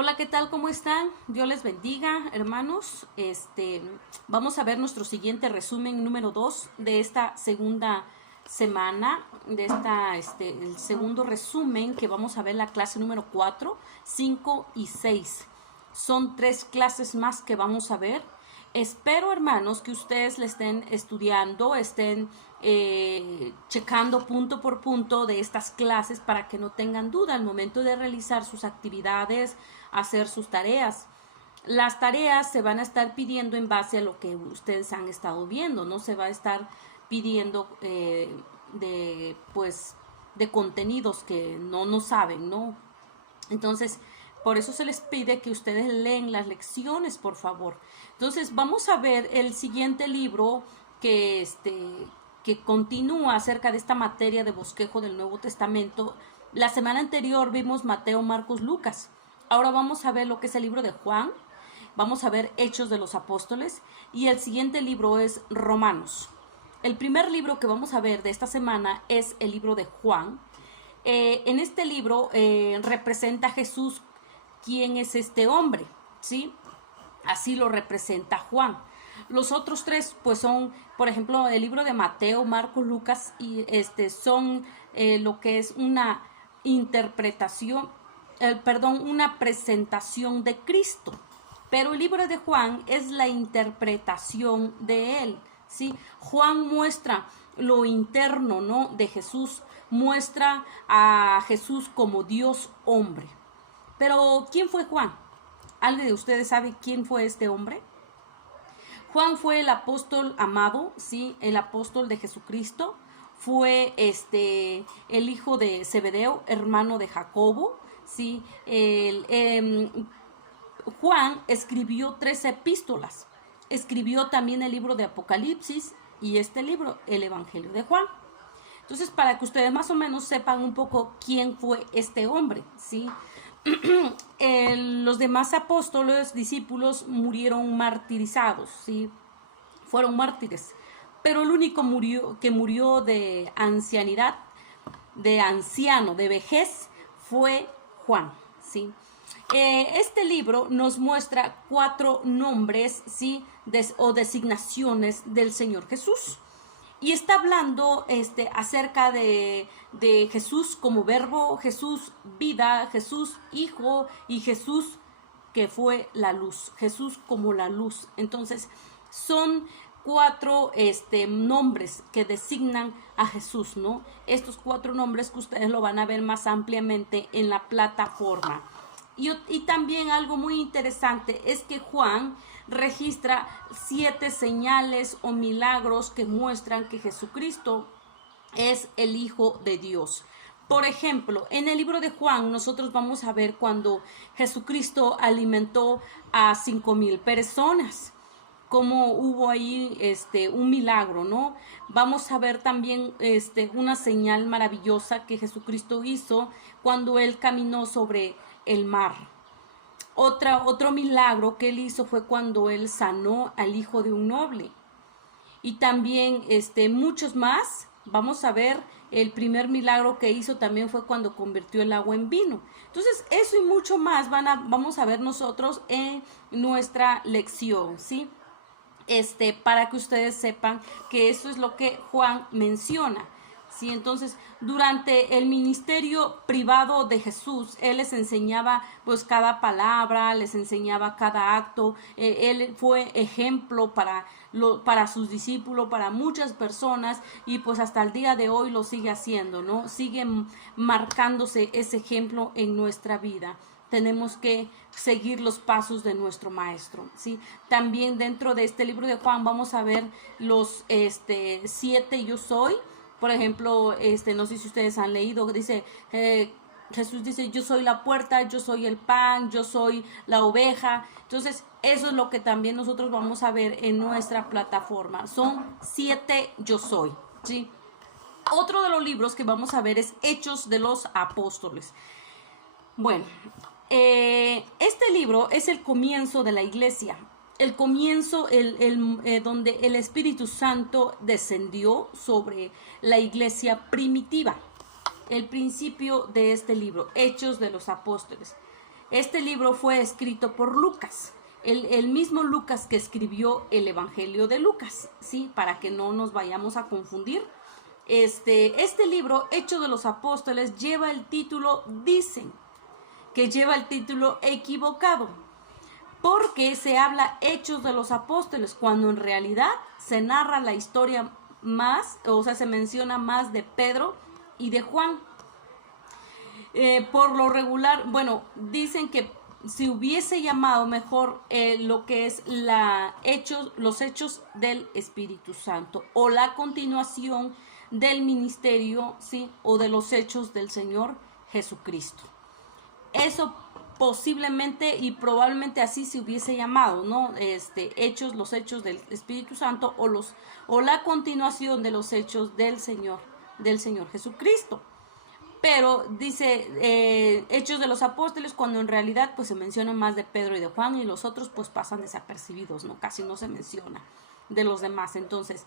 Hola, ¿qué tal? ¿Cómo están? Dios les bendiga, hermanos. Vamos a ver nuestro siguiente resumen número 2 de esta segunda semana, el segundo resumen que vamos a ver la clase número 4, 5 y 6. Son 3 clases más que vamos a ver. Espero, hermanos, que ustedes le estén estudiando, estén checando punto por punto de estas clases para que no tengan duda al momento de realizar sus actividades, hacer sus tareas. Las tareas se van a estar pidiendo en base a lo que ustedes han estado viendo, no se va a estar pidiendo de contenidos que no saben, ¿no? Entonces, por eso se les pide que ustedes leen las lecciones, por favor. Entonces, vamos a ver el siguiente libro que continúa acerca de esta materia de bosquejo del Nuevo Testamento. La semana anterior vimos Mateo, Marcos, Lucas. Ahora vamos a ver lo que es el libro de Juan. Vamos a ver Hechos de los Apóstoles. Y el siguiente libro es Romanos. El primer libro que vamos a ver de esta semana es el libro de Juan. En este libro representa a Jesús quién es este hombre, ¿sí? Así lo representa Juan. Los otros tres, pues son, por ejemplo, el libro de Mateo, Marcos, Lucas, y son lo que es una interpretación, una presentación de Cristo. Pero el libro de Juan es la interpretación de él, ¿sí? Juan muestra lo interno, ¿no?, de Jesús, muestra a Jesús como Dios hombre. Pero, ¿quién fue Juan? ¿Alguien de ustedes sabe quién fue este hombre? Juan fue el apóstol amado, ¿sí? El apóstol de Jesucristo. Fue el hijo de Zebedeo, hermano de Jacobo, ¿sí? Juan escribió 3 epístolas. Escribió también el libro de Apocalipsis y este libro, el Evangelio de Juan. Entonces, para que ustedes más o menos sepan un poco quién fue este hombre, ¿sí? Los demás apóstoles, discípulos, murieron martirizados, ¿sí? Fueron mártires. Pero el único que murió de ancianidad, de anciano, de vejez, fue Juan, ¿sí? Este libro nos muestra 4 nombres, ¿sí?, o designaciones del Señor Jesús. Y está hablando acerca de Jesús como verbo, Jesús vida, Jesús hijo y Jesús que fue la luz, Jesús como la luz. Entonces son 4 nombres que designan a Jesús, ¿no? Estos 4 nombres que ustedes lo van a ver más ampliamente en la plataforma. Y también algo muy interesante es que Juan registra 7 señales o milagros que muestran que Jesucristo es el Hijo de Dios. Por ejemplo, en el libro de Juan nosotros vamos a ver cuando Jesucristo alimentó a 5,000 personas, como hubo ahí un milagro, ¿no? Vamos a ver también una señal maravillosa que Jesucristo hizo cuando él caminó sobre el mar. Otro milagro que él hizo fue cuando él sanó al hijo de un noble. Y también muchos más. Vamos a ver, el primer milagro que hizo también fue cuando convirtió el agua en vino. Entonces, eso y mucho más vamos a ver nosotros en nuestra lección, ¿sí? Para que ustedes sepan que eso es lo que Juan menciona, ¿sí? Entonces, durante el ministerio privado de Jesús, él les enseñaba pues cada palabra, les enseñaba cada acto. Él fue ejemplo para sus discípulos, para muchas personas, y pues hasta el día de hoy lo sigue haciendo, ¿no? Sigue marcándose ese ejemplo en nuestra vida. Tenemos que seguir los pasos de nuestro maestro, ¿sí? También dentro de este libro de Juan vamos a ver los 7 yo soy. Por ejemplo, no sé si ustedes han leído, dice, Jesús dice, yo soy la puerta, yo soy el pan, yo soy la oveja. Entonces, eso es lo que también nosotros vamos a ver en nuestra plataforma. Son 7 yo soy, ¿sí? Otro de los libros que vamos a ver es Hechos de los Apóstoles. Bueno, este libro es el comienzo de la iglesia, el comienzo donde el Espíritu Santo descendió sobre la iglesia primitiva, el principio de este libro, Hechos de los Apóstoles. Este libro fue escrito por Lucas, el mismo Lucas que escribió el Evangelio de Lucas, ¿sí? Para que no nos vayamos a confundir. Este libro, Hechos de los Apóstoles, lleva el título, dicen que lleva el título equivocado, porque se habla Hechos de los Apóstoles, cuando en realidad se narra la historia más, o sea, se menciona más de Pedro y de Juan. Por lo regular, bueno, dicen que si hubiese llamado mejor lo que es los hechos del Espíritu Santo, o la continuación del ministerio, ¿sí? O de los hechos del Señor Jesucristo. Eso posiblemente y probablemente así se hubiese llamado, ¿no? Los hechos del Espíritu Santo, o la continuación de los hechos del Señor Jesucristo. Pero dice Hechos de los Apóstoles, cuando en realidad pues se menciona más de Pedro y de Juan, y los otros pues pasan desapercibidos, ¿no? Casi no se menciona de los demás. Entonces,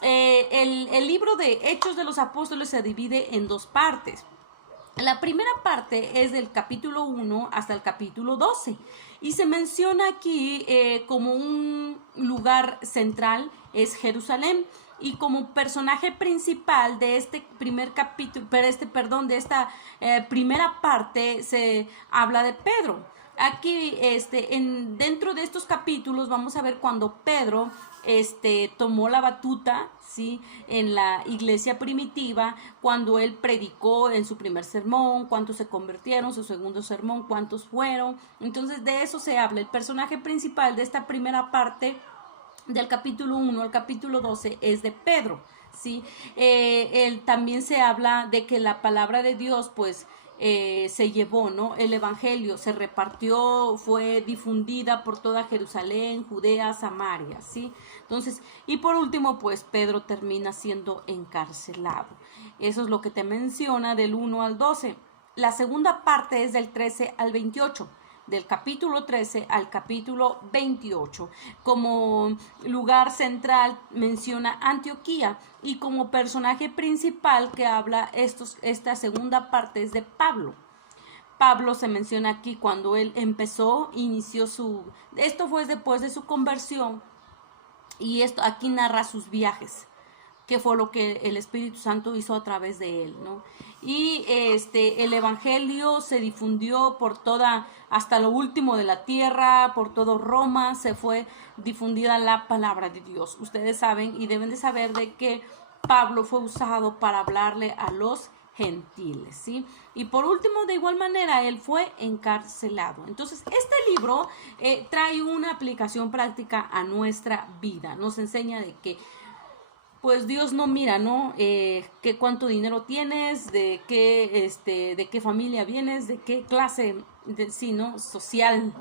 el libro de Hechos de los Apóstoles se divide en dos partes. La primera parte es del capítulo 1 hasta el capítulo 12, y se menciona aquí como un lugar central es Jerusalén, y como personaje principal de este primer capítulo, de esta primera parte se habla de Pedro. Aquí, dentro de estos capítulos vamos a ver cuando Pedro tomó la batuta, ¿sí? En la iglesia primitiva, cuando él predicó en su primer sermón, cuántos se convirtieron, su segundo sermón, cuántos fueron. Entonces de eso se habla. El personaje principal de esta primera parte, del capítulo 1 al capítulo 12, es de Pedro, ¿sí? También se habla de que la palabra de Dios, pues, se llevó, ¿no? El evangelio se repartió, fue difundida por toda Jerusalén, Judea, Samaria, ¿sí? Entonces, y por último, pues, Pedro termina siendo encarcelado. Eso es lo que te menciona del 1 al 12. La segunda parte es del 13 al 28. Del capítulo 13 al capítulo 28. Como lugar central menciona Antioquía, y como personaje principal que habla esta segunda parte es de Pablo. Pablo se menciona aquí cuando él inició esto fue después de su conversión, y aquí narra sus viajes, que fue lo que el Espíritu Santo hizo a través de él, ¿no? Y el evangelio se difundió hasta lo último de la tierra, por todo Roma se fue difundida la palabra de Dios. Ustedes saben y deben de saber de que Pablo fue usado para hablarle a los gentiles, ¿sí? Y por último, de igual manera, él fue encarcelado. Entonces, este libro trae una aplicación práctica a nuestra vida. Nos enseña de que pues Dios no mira, ¿no? Que cuánto dinero tienes, de qué familia vienes, de qué clase, ¿no? Social,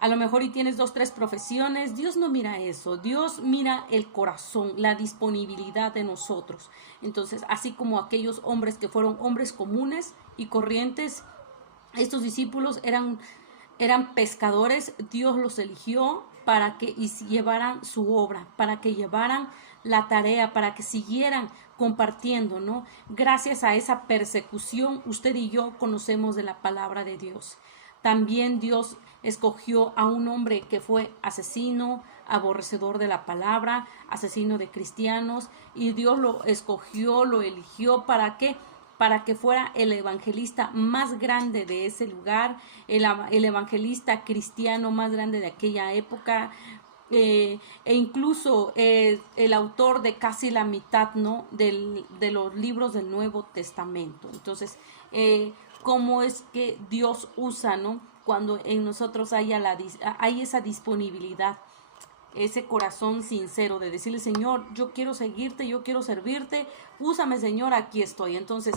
a lo mejor y tienes 2, 3 profesiones. Dios no mira eso. Dios mira el corazón, la disponibilidad de nosotros. Entonces, así como aquellos hombres que fueron hombres comunes y corrientes, estos discípulos eran pescadores. Dios los eligió para que llevaran su obra, para que llevaran la tarea, para que siguieran compartiendo, ¿no? Gracias a esa persecución, usted y yo conocemos de la palabra de Dios. También Dios escogió a un hombre que fue asesino, aborrecedor de la palabra, asesino de cristianos, y Dios lo escogió, lo eligió, ¿para qué? Para que fuera el evangelista más grande de ese lugar, el evangelista cristiano más grande de aquella época, e incluso el autor de casi la mitad, ¿no? de los libros del Nuevo Testamento. Entonces, ¿cómo es que Dios usa, ¿no? Cuando en nosotros hay esa disponibilidad, ese corazón sincero de decirle: Señor, yo quiero seguirte, yo quiero servirte, úsame, Señor, aquí estoy. Entonces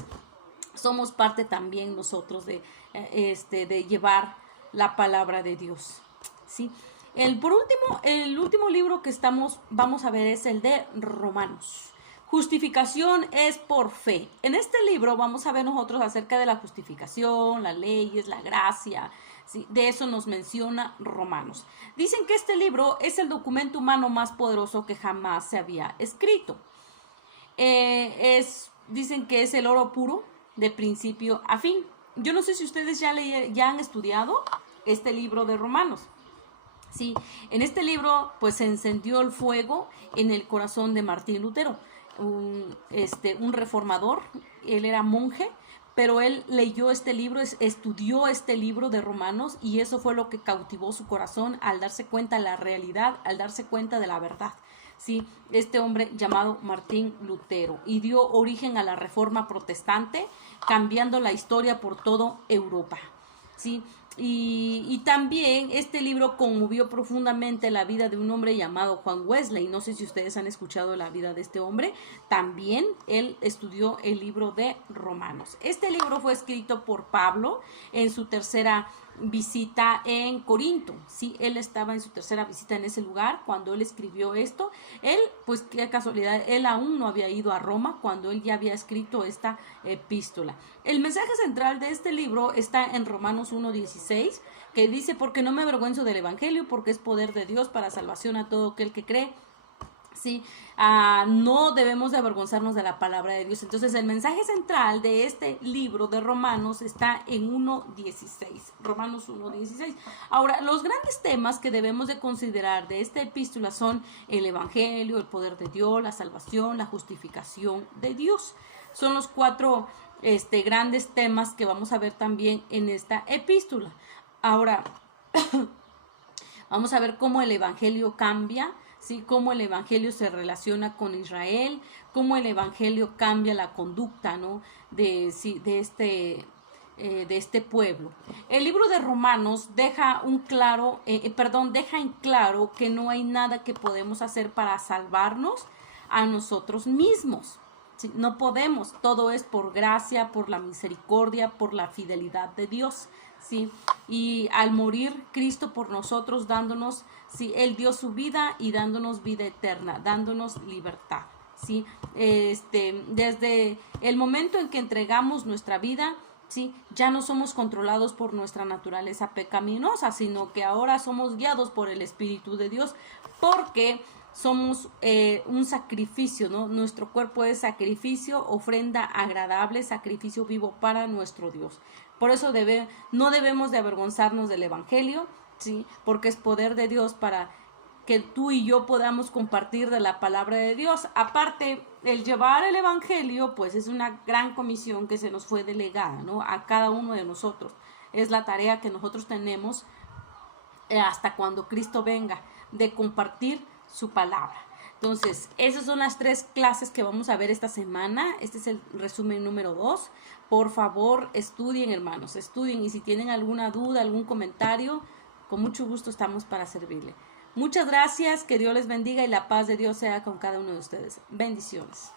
somos parte también nosotros de llevar la palabra de Dios, ¿sí? Por último, el último libro que vamos a ver es el de Romanos. Justificación es por fe. En este libro vamos a ver nosotros acerca de la justificación, las leyes, la gracia, ¿sí? De eso nos menciona Romanos. Dicen que este libro es el documento humano más poderoso que jamás se había escrito. Dicen que es el oro puro de principio a fin. yo no sé si ustedes ya han estudiado este libro de Romanos. Sí, en este libro pues se encendió el fuego en el corazón de Martín Lutero, un reformador. Él era monje, pero él leyó este libro, estudió este libro de Romanos, y eso fue lo que cautivó su corazón al darse cuenta de la realidad, al darse cuenta de la verdad. Sí, este hombre llamado Martín Lutero, y dio origen a la Reforma Protestante, cambiando la historia por toda Europa. Sí, y también este libro conmovió profundamente la vida de un hombre llamado Juan Wesley. No sé si ustedes han escuchado la vida de este hombre. También él estudió el libro de Romanos. Este libro fue escrito por Pablo en su tercera visita en Corinto. Sí, él estaba en su tercera visita en ese lugar cuando él escribió esto. Él, pues qué casualidad, él aún no había ido a Roma cuando él ya había escrito esta epístola. El mensaje central de este libro está en Romanos 1:16, que dice: porque no me avergüenzo del evangelio, porque es poder de Dios para salvación a todo aquel que cree. Sí, no debemos de avergonzarnos de la palabra de Dios. Entonces el mensaje central de este libro de Romanos está en 1:16, Romanos 1:16. Ahora, los grandes temas que debemos de considerar de esta epístola son el evangelio, el poder de Dios, la salvación, la justificación de Dios. Son los cuatro grandes temas que vamos a ver también en esta epístola. Ahora, vamos a ver cómo el evangelio cambia, ¿sí? Cómo el evangelio se relaciona con Israel, cómo el evangelio cambia la conducta, ¿no? de este pueblo. El libro de Romanos deja en claro que no hay nada que podemos hacer para salvarnos a nosotros mismos. ¿Sí? No podemos, todo es por gracia, por la misericordia, por la fidelidad de Dios. ¿Sí? Y al morir Cristo por nosotros, dándonos, ¿sí? Él dio su vida y dándonos vida eterna, dándonos libertad. ¿Sí? Desde el momento en que entregamos nuestra vida, ¿sí? Ya no somos controlados por nuestra naturaleza pecaminosa, sino que ahora somos guiados por el Espíritu de Dios, porque somos un sacrificio, ¿no? Nuestro cuerpo es sacrificio, ofrenda agradable, sacrificio vivo para nuestro Dios. Por eso no debemos de avergonzarnos del evangelio, ¿sí? Porque es poder de Dios para que tú y yo podamos compartir de la palabra de Dios. Aparte, el llevar el evangelio, pues es una gran comisión que se nos fue delegada, ¿no? A cada uno de nosotros. Es la tarea que nosotros tenemos hasta cuando Cristo venga, de compartir su palabra. Entonces, esas son las 3 clases que vamos a ver esta semana. Este es el resumen número 2. Por favor, estudien, hermanos, estudien, y si tienen alguna duda, algún comentario, con mucho gusto estamos para servirle. Muchas gracias, que Dios les bendiga y la paz de Dios sea con cada uno de ustedes. Bendiciones.